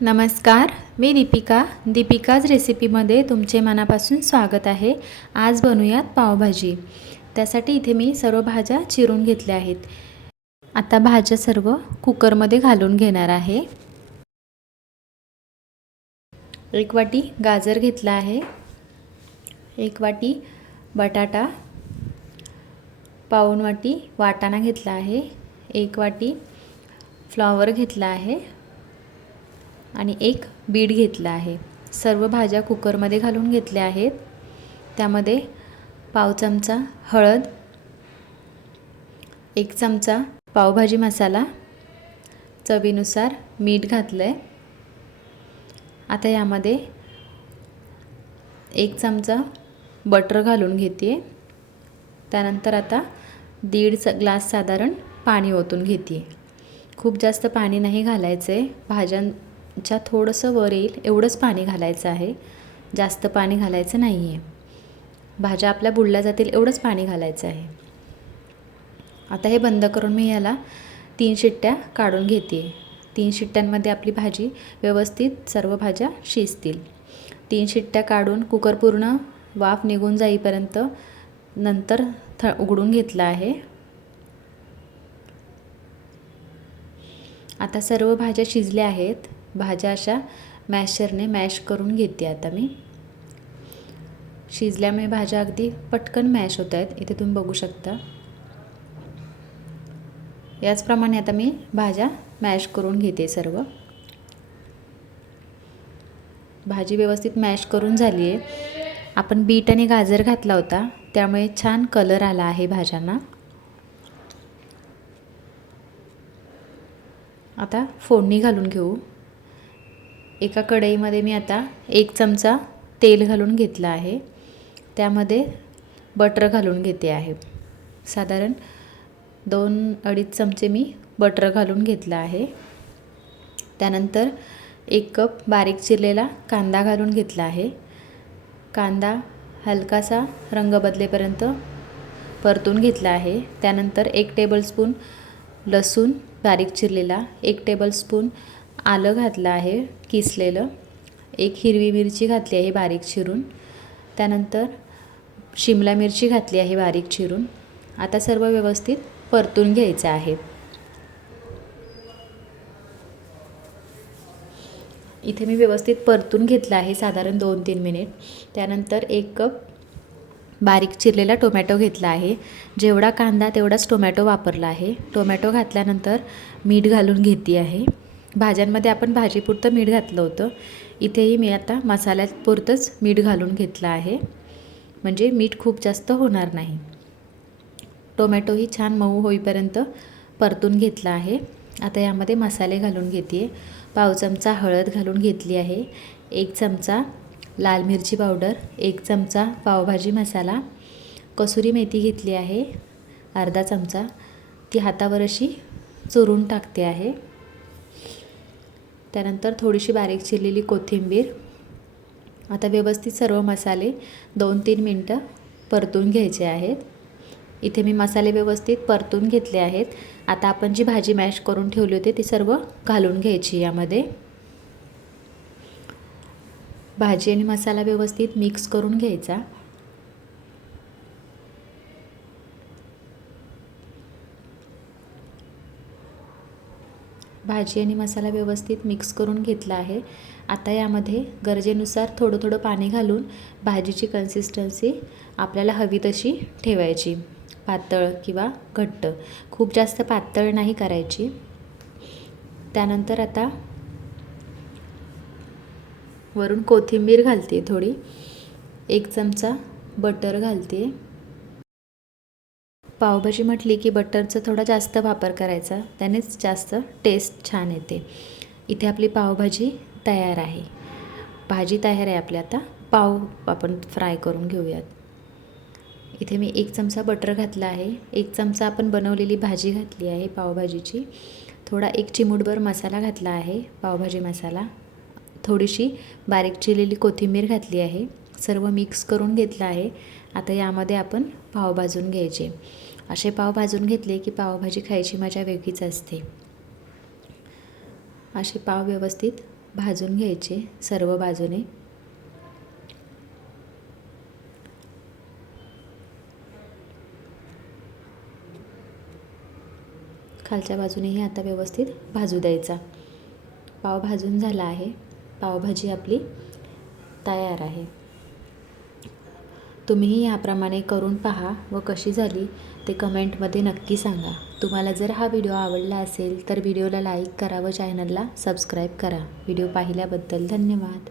नमस्कार मी दीपिका. दीपिकाज रेसिपीमध्ये तुमचे मनापासून स्वागत आहे. आज बनवूयात पावभाजी. त्यासाठी इथे मी सर्व भाज्या चिरून घेतल्या आहेत. आता भाज्या सर्व कुकरमध्ये घालून घेणार आहे. एक वाटी गाजर घेतला आहे. एक वाटी बटाटा. पाऊण वाटी वाटाणा घेतला आहे. एक वाटी फ्लॉवर घेतला आहे. आणि एक बीट घेतला आहे. सर्व भाज्या कुकरमध्ये घालून घेतल्या आहेत. त्यामध्ये पाव चमचा हळद एक चमचा पावभाजी मसाला चवीनुसार मीठ घातलं आहे आता यामध्ये एक चमचा बटर घालून घेते त्यानंतर आता दीड च ग्लास साधारण पाणी ओतून घेते खूप जास्त पाणी नाही घालायचं आहे च्या थोडंसं वर येईल एवढंच पाणी घालायचं आहे. जास्त पाणी घालायचं नाही आहे भाज्या आपल्या बुडल्या जातील एवढंच पाणी घालायचं आहे. आता हे बंद करून मी याला तीन शिट्ट्या काढून घेते. तीन शिट्ट्यांमध्ये आपली भाजी व्यवस्थित सर्व भाज्या शिजतील. तीन शिट्ट्या काढून कुकर पूर्ण वाफ निघून जाईपर्यंत नंतर थ उघडून घेतला आहे. आता सर्व भाज्या शिजल्या आहेत. भाज्या अशा मॅशरने मॅश करून घेते आता मी. शिजल्यामुळे भाज्या अगदी पटकन मॅश होत आहेत. इथे तुम्ही बघू शकता. याचप्रमाणे आता मी भाज्या मॅश करून घेते सर्व. भाजी व्यवस्थित मॅश करून झाली आहे आपण बीट आणि गाजर घातला होता. त्यामुळे छान कलर आला आहे भाज्यांना. आता फोडणी घालून घेऊ. एका कढईमध्ये मी आता एक चमचा तेल घालून घेतलं आहे. त्यामध्ये बटर घालून घेते आहे. साधारण दोन अडीच चमचे मी बटर घालून घेतलं आहे. त्यानंतर एक कप बारीक चिरलेला कांदा घालून घेतला आहे. कांदा हलकासा रंग बदलेपर्यंत परतून घेतला आहे. त्यानंतर एक टेबलस्पून लसूण बारीक चिरलेला एक टेबलस्पून आलं घातलं आहे किसलेलं. एक हिरवी मिरची घातली आहे बारीक चिरून. त्यानंतर शिमला मिरची घातली आहे बारीक चिरून. आता सर्व व्यवस्थित परतून घ्यायचं आहे. इथे मी व्यवस्थित परतून घेतलं आहे साधारण दोन तीन मिनिट. त्यानंतर एक कप बारीक चिरलेला टोमॅटो घेतला आहे. जेवढा कांदा तेवढाच टोमॅटो वापरला आहे. टोमॅटो घातल्यानंतर मीठ घालून घेते आहे. भाज्यांमध्ये आपण भाजीपुरतं मीठ घातलं होतं. इथेही मी आता मसाल्यापुरतंच मीठ घालून घेतलं आहे. म्हणजे मीठ खूप जास्त होणार नाही. टोमॅटोही छान मऊ होईपर्यंत परतून घेतला आहे. आता यामध्ये मसाले घालून घेते पाव चमचा हळद घालून घेतली आहे. एक चमचा लाल मिरची पावडर एक चमचा पावभाजी मसाला कसुरी मेथी घेतली आहे. अर्धा चमचा. ती हातावर अशी चुरून टाकते आहे. त्यानंतर थोडीशी बारीक चिरलेली कोथिंबीर आता व्यवस्थित सर्व मसाले दोन तीन मिनटं परतून घ्यायचे आहेत. इथे मी मसाले व्यवस्थित परतून घेतले आहेत. आता आपण जी भाजी मॅश करून ठेवली होती ती सर्व घालून घ्यायची यामध्ये. भाजी आणि मसाला व्यवस्थित मिक्स करून घ्यायचा. भाजी आणि मसाला व्यवस्थित मिक्स करून घेतला आहे. आता यामध्ये गरजेनुसार थोडं थोडं पाणी घालून भाजीची कन्सिस्टन्सी आपल्याला हवी तशी ठेवायची. पातळ किंवा घट्ट. खूप जास्त पातळ नाही करायची. त्यानंतर आता वरून कोथिंबीर घालते थोडी. एक चमचा बटर घालते. पावभाजी म्हटली की बटरचा थोडा जास्त वापर करायचा. त्यानेच जास्त टेस्ट छान येते. इथे आपली पावभाजी तयार आहे. भाजी तयार आहे आपली आता. पाव आपण फ्राय करून घेऊयात. इथे मी एक चमचा बटर घातला आहे. एक चमचा आपण बनवलेली भाजी घातली आहे पावभाजीची. थोडा एक चिमूटभर मसाला घातला आहे पावभाजी मसाला. थोडीशी बारीक चिरलेली कोथिंबीर घातली आहे. सर्व मिक्स करून घेतलं आहे. आता यामध्ये आपण पाव भाजून घ्यायचे. असे पाव भाजून घेतले की पावभाजी खायची मजा वेगळीच असते. असे पाव व्यवस्थित भाजून घ्यायचे सर्व बाजूने. खालच्या बाजूनेही आता व्यवस्थित भाजू द्यायचा. पाव भाजून झाला आहे. पावभाजी आपली तयार आहे. तुम्हीही याप्रमाणे करून पहा व कशी झाली ते कमेंटमध्ये नक्की सांगा. तुम्हाला जर हा व्हिडिओ आवडला असेल तर व्हिडिओला लाईक करा व चॅनलला सबस्क्राईब करा. व्हिडिओ पाहिल्याबद्दल धन्यवाद.